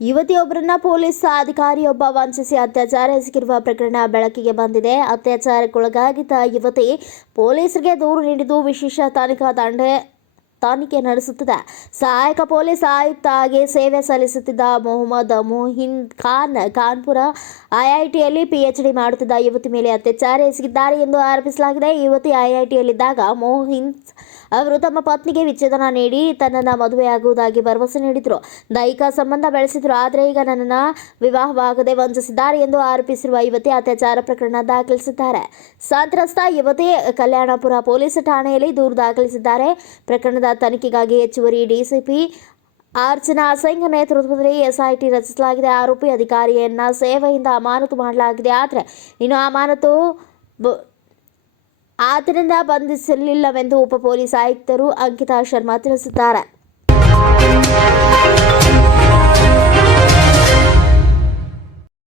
ಯುವತಿಯೊಬ್ಬರನ್ನ police ಅಧಿಕಾರಿಯೊಬ್ಬ ವಂಚಿಸಿ ಅತ್ಯಾಚಾರ ಎಸಗಿರುವ ಪ್ರಕರಣ ಬೆಳಕಿಗೆ ಬಂದಿದೆ. ಅತ್ಯಾಚಾರಕ್ಕೊಳಗಾಗಿದ್ದ ಯುವತಿ ಪೊಲೀಸರಿಗೆ ದೂರು ನೀಡಿದ್ದು ವಿಶೇಷ ತನಿಖಾ ತಂಡ ತನಿಖೆ ನಡೆಸುತ್ತಿದೆ. ಸಹಾಯಕ ಪೊಲೀಸ್ ಆಯುಕ್ತ ಆಗಿ ಸೇವೆ ಸಲ್ಲಿಸುತ್ತಿದ್ದ ಮೊಹಮ್ಮದ್ ಮೊಹಿನ್ ಖಾನ್ ಕಾನ್ಪುರ ಐಐಟಿಯಲ್ಲಿ ಪಿಎಚ್ಡಿ ಮಾಡುತ್ತಿದ್ದ ಯುವತಿ ಮೇಲೆ ಅತ್ಯಾಚಾರ ಎಸಗಿದ್ದಾರೆ ಎಂದು ಆರೋಪಿಸಲಾಗಿದೆ. ಯುವತಿ ಐಐಟಿಯಲ್ಲಿದ್ದಾಗ ಮೊಹಿನ್ ಅವರು ತಮ್ಮ ಪತ್ನಿಗೆ ವಿಚ್ಛೇದನ ನೀಡಿ ತನ್ನನ್ನು ಮದುವೆಯಾಗುವುದಾಗಿ ಭರವಸೆ ನೀಡಿದರು. ದೈಹಿಕ ಸಂಬಂಧ ಬೆಳೆಸಿದ್ರು, ಆದರೆ ಈಗ ನನ್ನನ್ನು ವಿವಾಹವಾಗದೆ ವಂಚಿಸಿದ್ದಾರೆ ಎಂದು ಆರೋಪಿಸಿರುವ ಯುವತಿ ಅತ್ಯಾಚಾರ ಪ್ರಕರಣ ದಾಖಲಿಸಿದ್ದಾರೆ. ಸಂತ್ರಸ್ತ ಯುವತಿ ಕಲ್ಯಾಣಪುರ ಪೊಲೀಸ್ ಠಾಣೆಯಲ್ಲಿ ದೂರು ದಾಖಲಿಸಿದ್ದಾರೆ. ಪ್ರಕರಣದ ತನಿಖೆಗಾಗಿ ಹೆಚ್ಚುವರಿ ಡಿಸಿಪಿ ಅರ್ಚನಾ ಸಿಂಗ್ ನೇತೃತ್ವದಲ್ಲಿ ಎಸ್ಐಟಿ ರಚಿಸಲಾಗಿದೆ. ಆರೋಪಿ ಅಧಿಕಾರಿಯನ್ನ ಸೇವೆಯಿಂದ ಅಮಾನತು ಮಾಡಲಾಗಿದೆ. ಆದರೆ ಇನ್ನು ಅಮಾನತು ಆದ್ದರಿಂದ ಬಂಧಿಸಲಿಲ್ಲವೆಂದು ಉಪ ಪೊಲೀಸ್ ಆಯುಕ್ತರು ಅಂಕಿತಾ ಶರ್ಮಾ ತಿಳಿಸಿದ್ದಾರೆ.